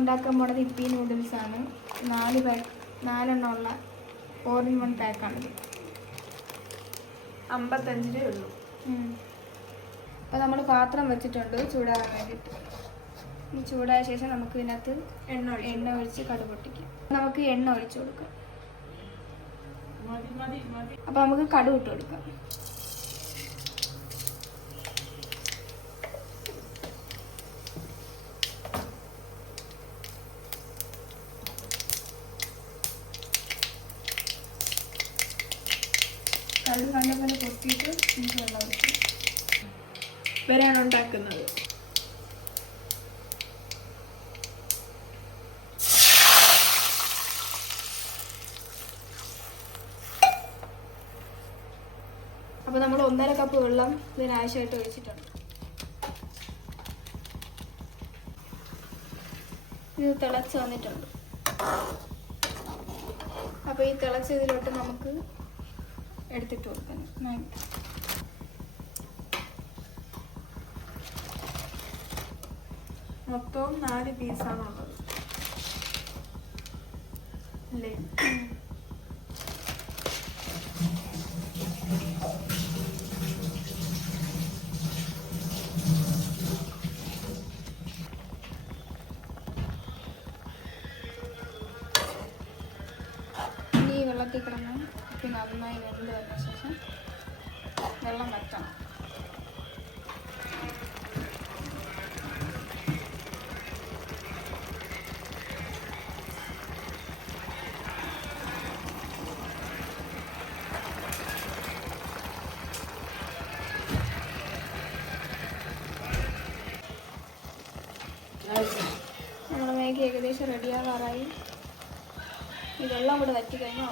ഉണ്ടാക്കാൻ പോണത് ഇപ്പി നൂഡിൽസ് ആണ് നാല് പാക്ക് നാലെണ്ണം ഉള്ള ഫോർ ഇൻ വൺ പാക്കാണിത് അമ്പത്തഞ്ച് രൂപ ഉള്ളൂ അപ്പോൾ നമ്മൾ പാത്രം വെച്ചിട്ടുണ്ട് ചൂടാകാൻ വേണ്ടിയിട്ട്. ഈ ചൂടായ ശേഷം നമുക്ക് ഇതിനകത്ത് എണ്ണ എണ്ണ ഒഴിച്ച് കടു പൊട്ടിക്കാം. നമുക്ക് എണ്ണ ഒഴിച്ചു കൊടുക്കാം. അപ്പോൾ നമുക്ക് കടു ഇട്ട് കൊടുക്കാം. കടു നല്ല പോലെ പൊട്ടിയിട്ട് നമുക്ക് വെള്ളം ഒഴിക്കും ഇവരെയാണ് ഉണ്ടാക്കുന്നത്. അപ്പോൾ നമ്മൾ ഒന്നര കപ്പ് വെള്ളം ഇതിനാവശ്യമായിട്ട് ഒഴിച്ചിട്ടുണ്ട്. ഇത് തിളച്ച് വന്നിട്ടുണ്ട്. അപ്പോൾ ഈ തിളച്ചതിലോട്ട് നമുക്ക് എടുത്തിട്ട് കൊടുക്കണം. മാഗി. മൊത്തവും നാല് പീസാണുള്ളത് അല്ലേ? ഇനി വെള്ളത്തിൽ കിടന്ന് പിന്നെ നന്നായി വെന്ത് വന്ന ശേഷം വെള്ളം വറ്റണം. നമ്മുടെ മേഘ ഏകദേശം റെഡിയാകാറായി വെള്ളം കൂടെ വറ്റി കഴിഞ്ഞാൽ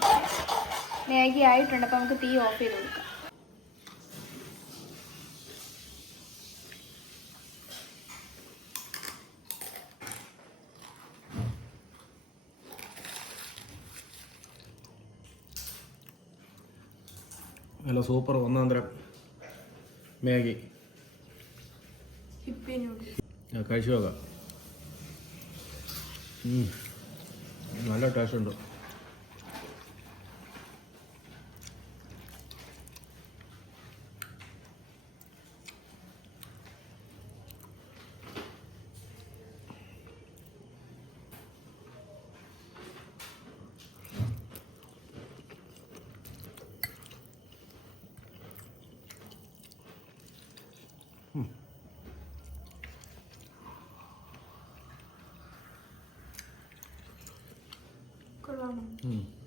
മാഗി ആയിട്ടുണ്ട് അപ്പോൾ നമുക്ക് തീ ഓഫ് ചെയ്ത് കൊടുക്കാം. നല്ല സൂപ്പർ ഒന്നാന്തരം തരം മാഗി കഴിച്ചു നോക്കാം. നല്ല ടേസ്റ്റ് ഉണ്ട്. Um, hmm.